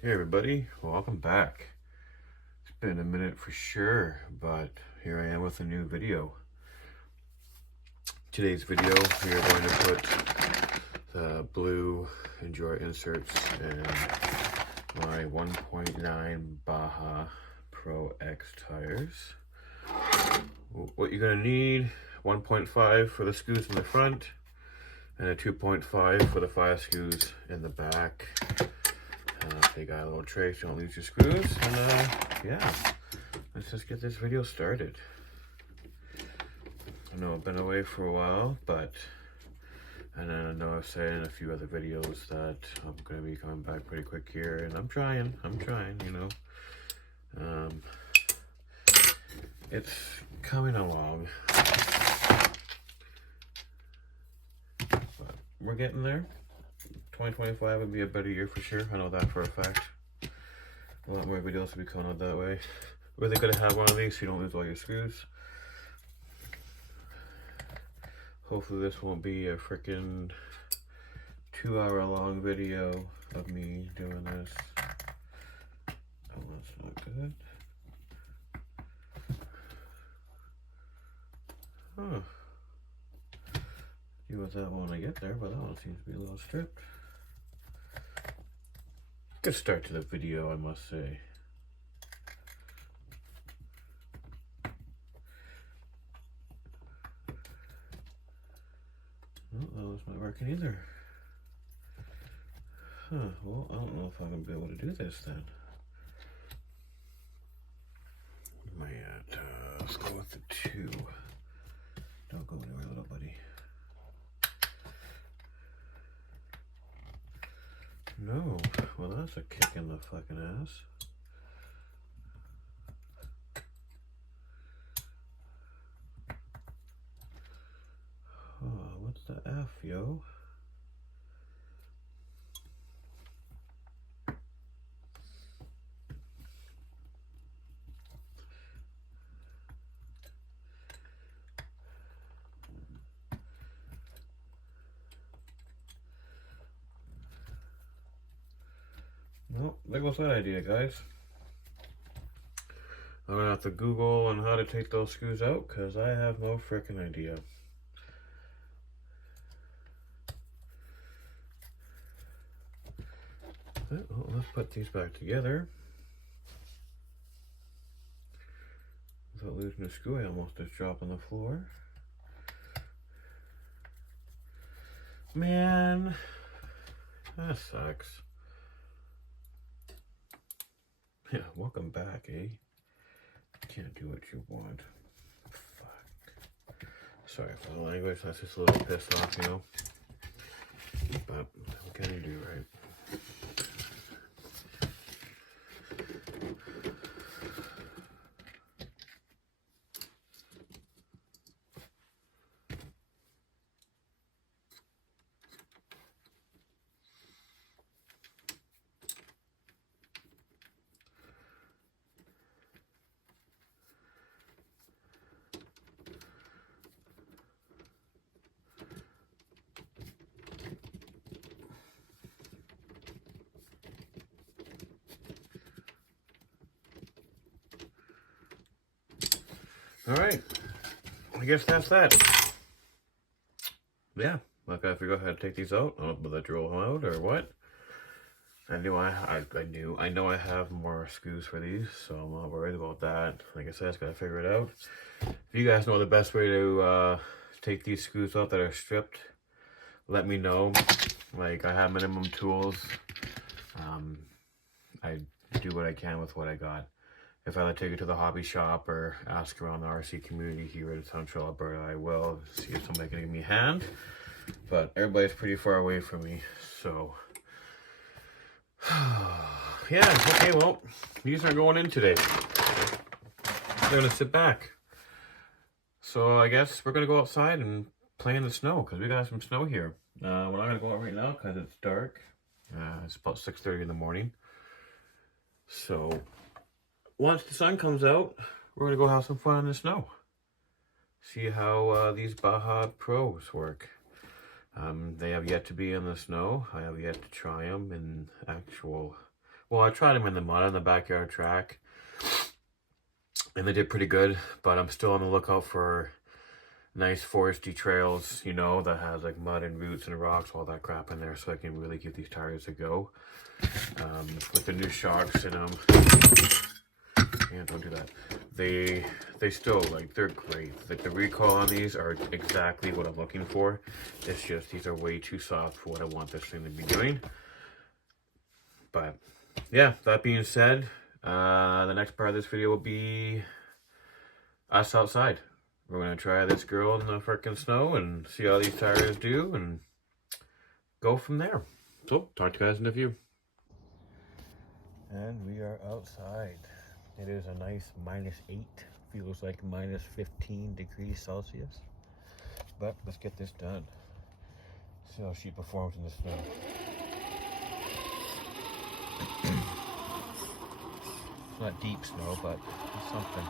Hey everybody, welcome back. It's been a minute for sure, but here I am with a new video. Today's video, we are going to put the blue Endure inserts in my 1.9 Baja Pro X tires. What you're going to need, 1.5 for the screws in the front, and a 2.5 for the 5 screws in the back. They got a little tray so you don't lose your screws, and yeah, let's just get this video started. I know I've been away for a while, but and I know I've said in a few other videos that I'm gonna be coming back pretty quick here, and I'm trying, you know. It's coming along, but we're getting there. 2025 would be a better year for sure. I know that for a fact. A lot more videos will be coming out that way. Really good to have one of these so you don't lose all your screws. Hopefully this won't be a freaking 2-hour long video of me doing this. Oh, that's not good. Huh. See what that one when I get there, but that one seems to be a little stripped. Good start to the video, I must say. Oh, those not working either. Huh, well, I don't know if I'm going to be able to do this then. Let's go with the 2. Don't go anywhere, little buddy. No, well that's a kick in the fucking ass. Oh, what's the F, yo? Well, there goes that idea, guys. I'm gonna have to Google on how to take those screws out because I have no freaking idea. Oh, let's put these back together. Without losing a screw, I almost just dropped on the floor. Man, that sucks. Yeah, welcome back, eh? Can't do what you want. Fuck. Sorry for the language, that's just a little pissed off, you know? But what can you do, right? Alright, I guess that's that. Yeah, I gotta figure out how to take these out. I don't know, will I drill them out or what? I know I have more screws for these, so I'm not worried about that. Like I said, I just gotta figure it out. If you guys know the best way to take these screws out that are stripped, let me know. Like, I have minimum tools. I do what I can with what I got. If I take it to the hobby shop or ask around the RC community here in Central Alberta, I will see if somebody can give me a hand. But everybody's pretty far away from me, so yeah, okay, well, these aren't going in today. They're gonna sit back. So I guess we're gonna go outside and play in the snow, because we got some snow here. We're not gonna go out right now because it's dark. It's about 6:30 in the morning. So once the sun comes out, we're gonna go have some fun in the snow. See how these Baja Pros work. They have yet to be in the snow. I have yet to try them in actual Well, I tried them in the mud on the backyard track, and they did pretty good, but I'm still on the lookout for nice foresty trails, you know, that has like mud and roots and rocks, all that crap in there, so I can really give these tires a go. With the new shocks in them, yeah, don't do that. They still, like, they're great. Like, the recoil on these are exactly what I'm looking for. It's just these are way too soft for what I want this thing to be doing. But yeah, that being said, the next part of this video will be us outside. We're gonna try this girl in the frickin' snow and see how these tires do and go from there. So, talk to you guys in a few. And we are outside. It is a nice -8. Feels like -15 degrees Celsius. But let's get this done. See how she performs in the snow. It's not deep snow, but it's something.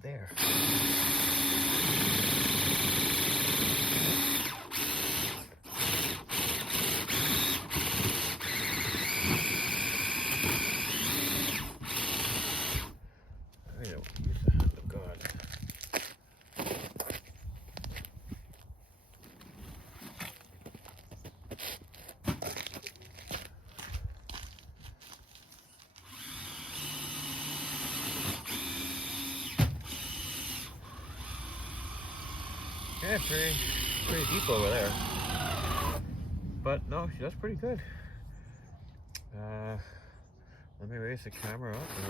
There. I don't use the hand of God. Yeah, pretty deep over there. But no, she does pretty good. Let me raise the camera up and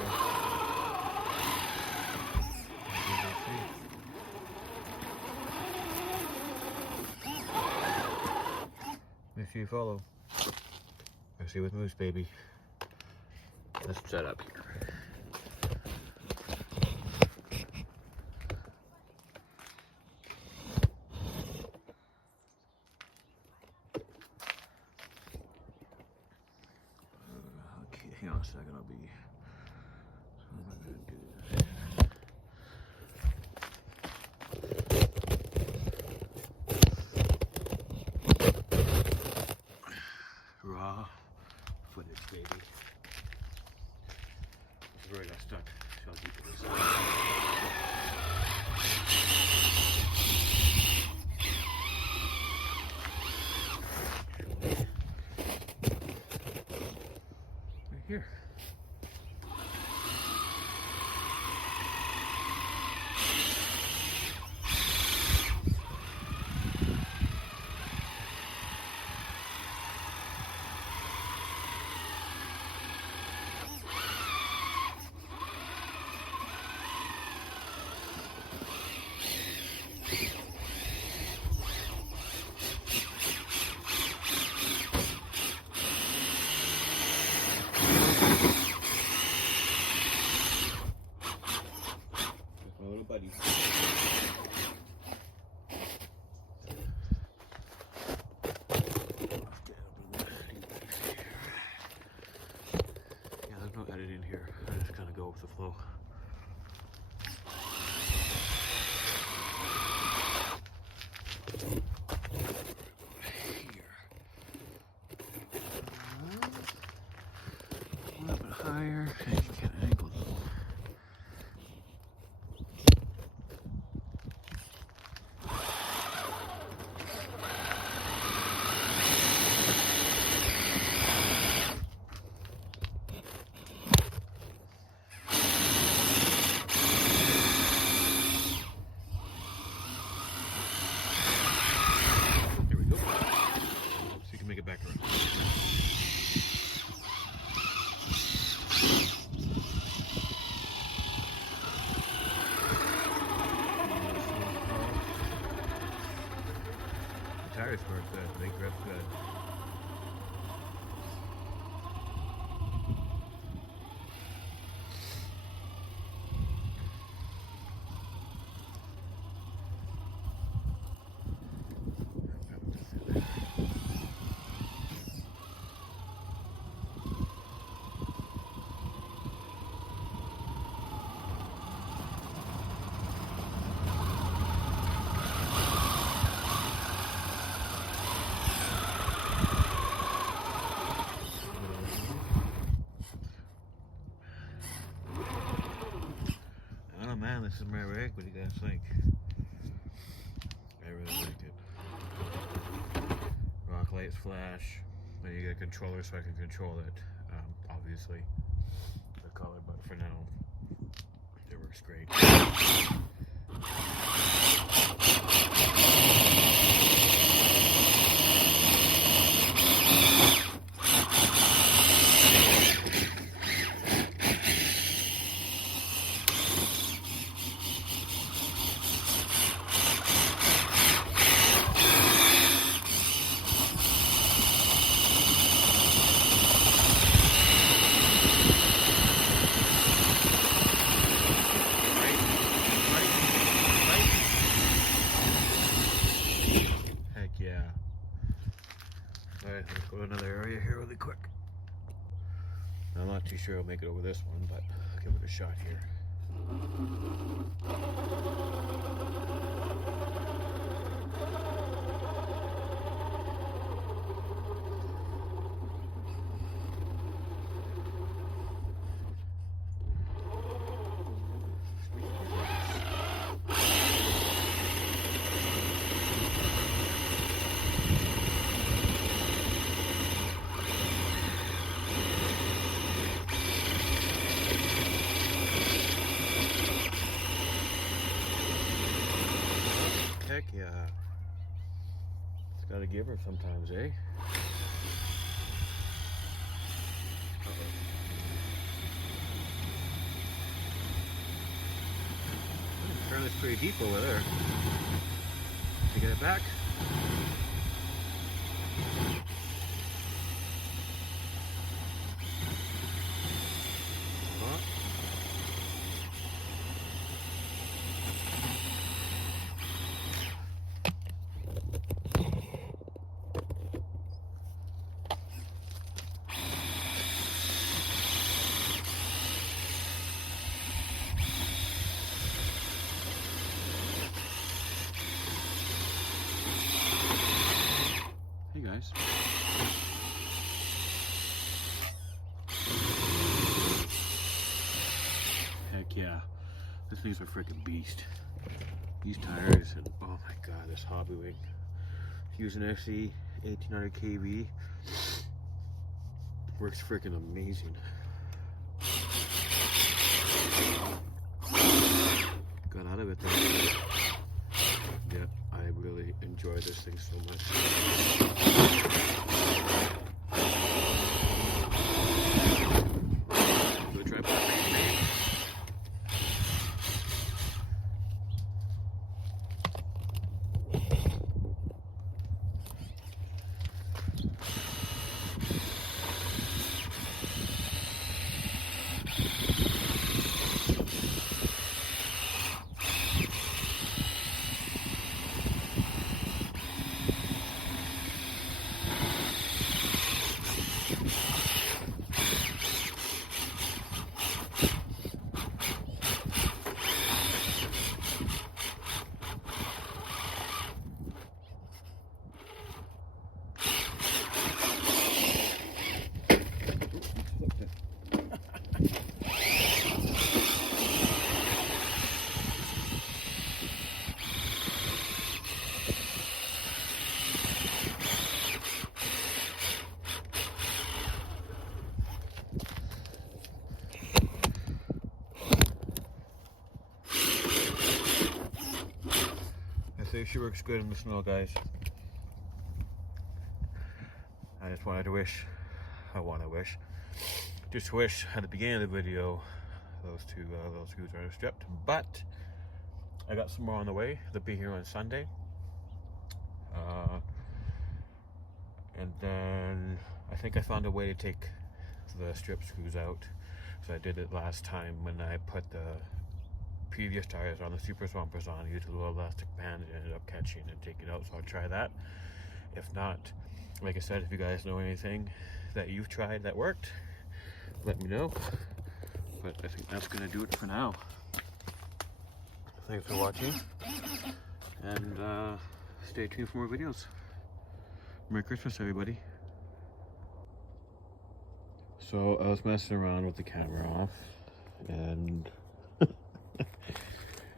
make sure you follow. Rc.withmoose, baby. Let's set up here. Hang on a second, I'm gonna do this. Raw footage, baby. It's where I got stuck. So I'll keep it this way. Here. Buddy. Yeah, there's no editing here. I just kind of go with the flow. Here. A little bit higher. You can't angle though. tires work good. They grip good. Man, this is my rig. What do you guys think? I really like it. Rock lights flash. Then you get a controller so I can control it. Obviously, the color, but for now, it works great. Yeah. Alright, let's go to another area here really quick. I'm not too sure I'll make it over this one, but I'll give it a shot here. Heck yeah. It's gotta give her sometimes, eh? Turn this pretty deep over there. To get it back. Hey guys. Heck yeah. This thing's a freaking beast. These tires and oh my god, this hobby wing. Using Rc 1800 kV. Works freaking amazing. Got out of it though. Yeah, I really enjoy this thing so much. Do a tripod. She works good in the snow, guys. I just wanted to wish, just wish at the beginning of the video those screws are stripped, but I got some more on the way. They'll be here on Sunday. And then I think I found a way to take the strip screws out. So I did it last time when I put the previous tires on the Super Swampers on, used a little elastic band and ended up catching and taking it out. So I'll try that. If not, like I said, if you guys know anything that you've tried that worked, let me know. But I think that's gonna do it for now. Thanks for watching, and stay tuned for more videos. Merry Christmas, everybody. So I was messing around with the camera off, and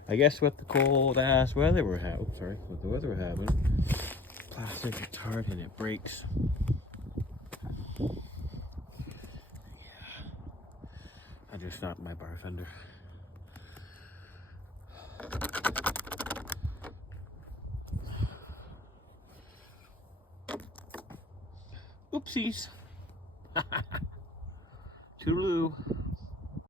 I guess with the cold ass weather we're having, with the weather we're having, plastic gets hard and it breaks. Yeah, I just knocked my bar fender. Oopsies. Toodaloo.